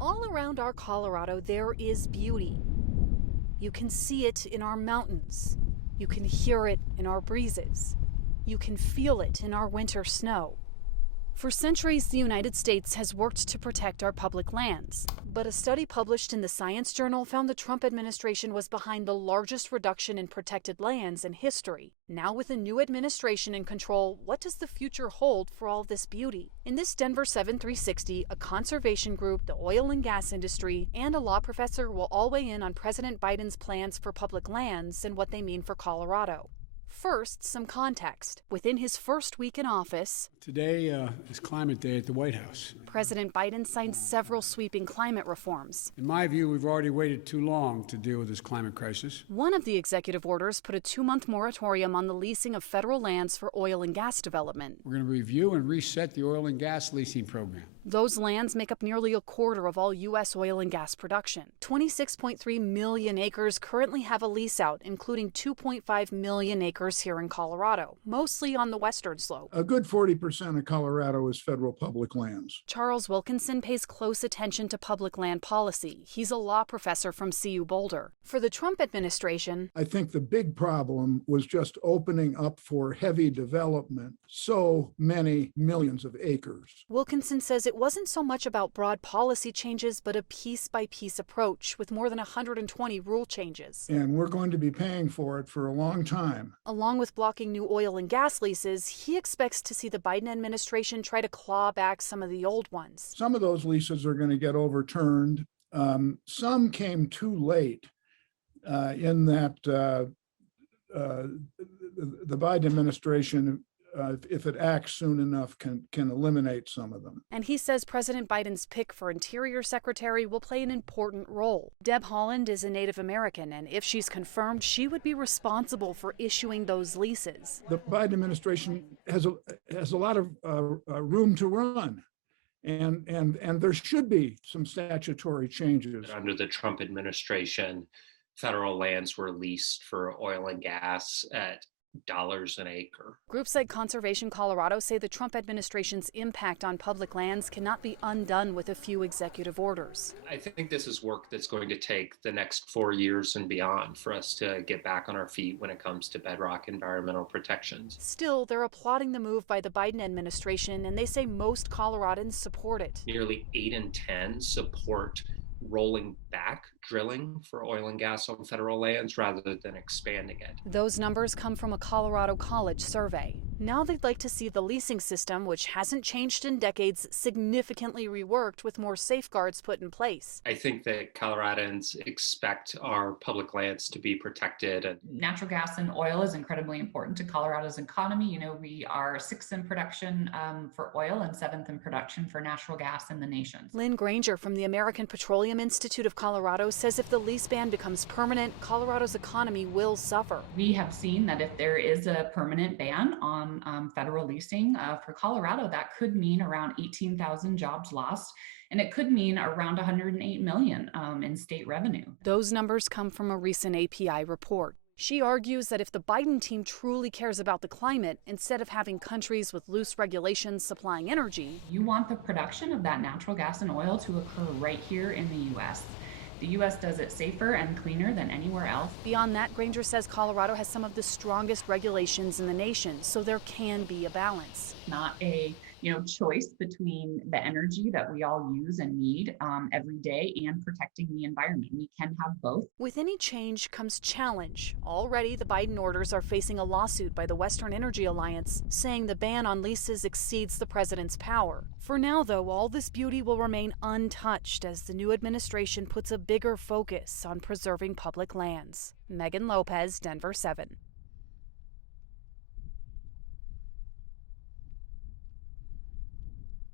All around our Colorado, there is beauty. You can see it in our mountains. You can hear it in our breezes. You can feel it in our winter snow. For centuries, the United States has worked to protect our public lands. But a study published in the Science Journal found the Trump administration was behind the largest reduction in protected lands in history. Now, with a new administration in control, what does the future hold for all this beauty? In this Denver 7 360, a conservation group, the oil and gas industry, and a law professor will all weigh in on President Biden's plans for public lands and what they mean for Colorado. First, some context. Within his first week in office, today is Climate Day at the White House. President Biden signed several sweeping climate reforms. In my view, we've already waited too long to deal with this climate crisis. One of the executive orders put a 2-month moratorium on the leasing of federal lands for oil and gas development. We're going to review and reset the oil and gas leasing program. Those lands make up nearly a quarter of all U.S. oil and gas production. 26.3 million acres currently have a lease out, including 2.5 million acres here in Colorado, mostly on the western slope. A good 40% of Colorado is federal public lands. Charles Wilkinson pays close attention to public land policy. He's a law professor from CU Boulder. For the Trump administration, I think the big problem was just opening up for heavy development so many millions of acres. Wilkinson says it wasn't so much about broad policy changes, but a piece-by-piece approach with more than 120 rule changes. And we're going to be paying for it for a long time. Along with blocking new oil and gas leases, he expects to see the Biden administration try to claw back some of the old ones. Some of those leases are going to get overturned. Some came too late in that the Biden administration, if it acts soon enough, can eliminate some of them. And he says President Biden's pick for Interior Secretary will play an important role. Deb Haaland is a Native American, and if she's confirmed, she would be responsible for issuing those leases. The Biden administration has a lot of room to run. And there should be some statutory changes. Under the Trump administration, federal lands were leased for oil and gas at dollars an acre. Groups like Conservation Colorado say the Trump administration's impact on public lands cannot be undone with a few executive orders. I think this is work that's going to take the next 4 years and beyond for us to get back on our feet when it comes to bedrock environmental protections. Still, they're applauding the move by the Biden administration, and they say most Coloradans support it. Nearly 8 in 10 support rolling back drilling for oil and gas on federal lands rather than expanding it. Those numbers come from a Colorado college survey. Now they'd like to see the leasing system, which hasn't changed in decades, significantly reworked with more safeguards put in place. I think that Coloradans expect our public lands to be protected. Natural gas and oil is incredibly important to Colorado's economy. You know, we are 6th in production for oil and 7th in production for natural gas in the nation. Lynn Granger from the American Petroleum Institute of Colorado says if the lease ban becomes permanent, Colorado's economy will suffer. We have seen that if there is a permanent ban on federal leasing for Colorado, that could mean around 18,000 jobs lost, and it could mean around 108 million in state revenue. Those numbers come from a recent API report. She argues that if the Biden team truly cares about the climate, instead of having countries with loose regulations supplying energy, you want the production of that natural gas and oil to occur right here in the U.S. The U.S. does it safer and cleaner than anywhere else. Beyond that, Granger says Colorado has some of the strongest regulations in the nation, so there can be a balance. Not a choice between the energy that we all use and need every day and protecting the environment. We can have both. With any change comes challenge. Already, the Biden orders are facing a lawsuit by the Western Energy Alliance, saying the ban on leases exceeds the president's power. For now, though, all this beauty will remain untouched as the new administration puts a bigger focus on preserving public lands. Megan Lopez, Denver 7.